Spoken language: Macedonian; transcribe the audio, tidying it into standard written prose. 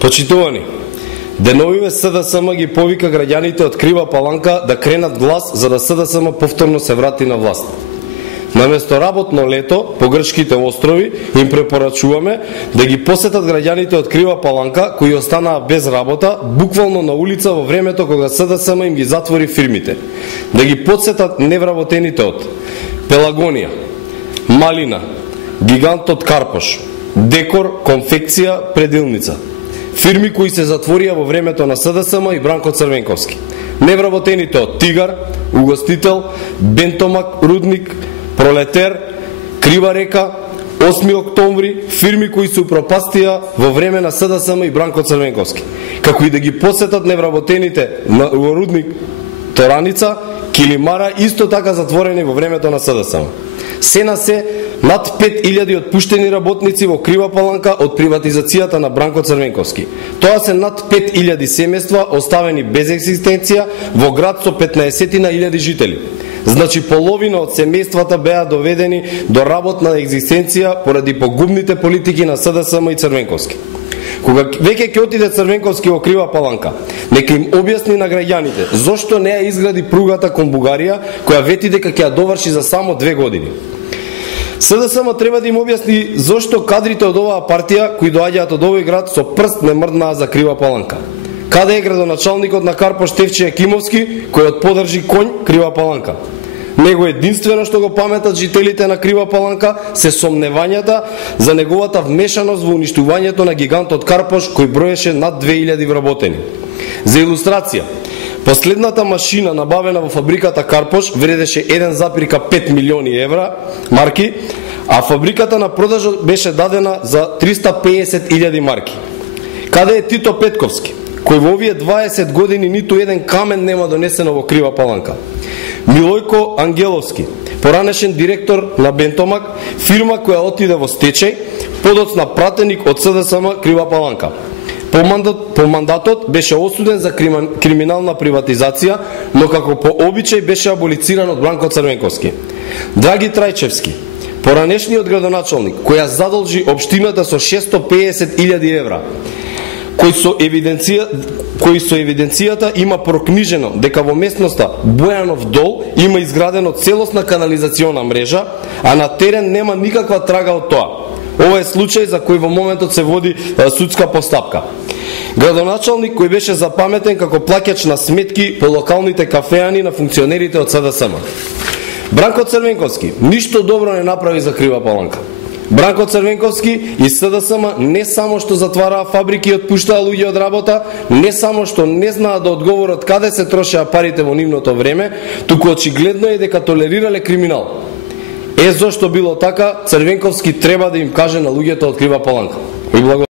Почитувани, деновиве СДСМ ги повика граѓаните од Крива Паланка да кренат глас за да СДСМ повторно се врати на власт. Наместо работно лето по грчките острови им препорачуваме да ги посетат граѓаните од Крива Паланка кои останаа без работа буквално на улица во времето кога СДСМ им ги затвори фирмите. Да ги подсетат невработените од Пелагонија, Малина, Гигантот Карпош, Декор, Конфекција, Предилница. Фирми кои се затворија во времето на СДСМ и Бранко Црвенковски. Невработените од Тигар, Угостител, Бентомак, Рудник, Пролетер, Крива река, 8 октомври, фирми кои се упропастија во време на СДСМ и Бранко Црвенковски. Како и да ги посетат невработените на Рудник, Тораница, Килимара, исто така затворени во времето на СДСМ. Се на се, над 5000 отпуштени работници во Крива Паланка од приватизацијата на Бранко Црвенковски. Тоа се над 5000 семејства оставени без екзистенција во град со 15.000 жители. Значи половина од семејствата беа доведени до работна екзистенција поради погубните политики на СДСМ и Црвенковски. Кога веќе ќе отиде Црвенковски во Крива Паланка, нека им објасни на граѓаните зошто не ја изгради пругата кон Бугарија, која вети дека ќе ја доврши за само 2 години. СДСМ треба да им објасни зошто кадрите од оваа партија кои доаѓаат од овој град со прст не мрднаа за Крива Паланка. Каде е градоначалникот на Карпош Тевче Екимовски, кој поддржи конј Крива Паланка? Него единствено што го паметат жителите на Крива Паланка се сомневањата за неговата вмешаност во уништувањето на Гигантот Карпош, кој броеше над 2000 вработени. За илустрација, последната машина набавена во фабриката Карпош вредеше 1,5 милиони евра, марки, а фабриката на продажот беше дадена за 350.000 марки. Каде е Тито Петковски, кој во овие 20 години ниту еден камен нема донесено во Крива Паланка? Милојко Ангеловски, поранешен директор на Бентомак, фирма која отиде во стечај, подоцна пратеник од СДСМ Крива Паланка. По мандатот беше осуден за криминална приватизација, но како по обичај беше аболициран од Бранко Црвенковски. Драги Трајчевски, поранешниот градоначалник, која задолжи општината со 650.000 евра, кој со евиденцијата има прокнижено дека во местноста Бојанов дол има изградено целосна канализациона мрежа, а на терен нема никаква трага од тоа. Ова е случај за кој во моментот се води судска постапка. Градоначалник кој беше запаметен како плаќач на сметки по локалните кафеани на функционерите од СДСМ. Бранко Црвенковски ништо добро не направи за Крива Паланка. Бранко Црвенковски и СДСМ не само што затвараа фабрики и отпуштаа луѓе од работа, не само што не знаат да одговорат каде се трошеа парите во нивното време, туку очигледно е дека толерирале криминал. Зошто било така, Црвенковски треба да им каже на луѓето од Крива Паланка.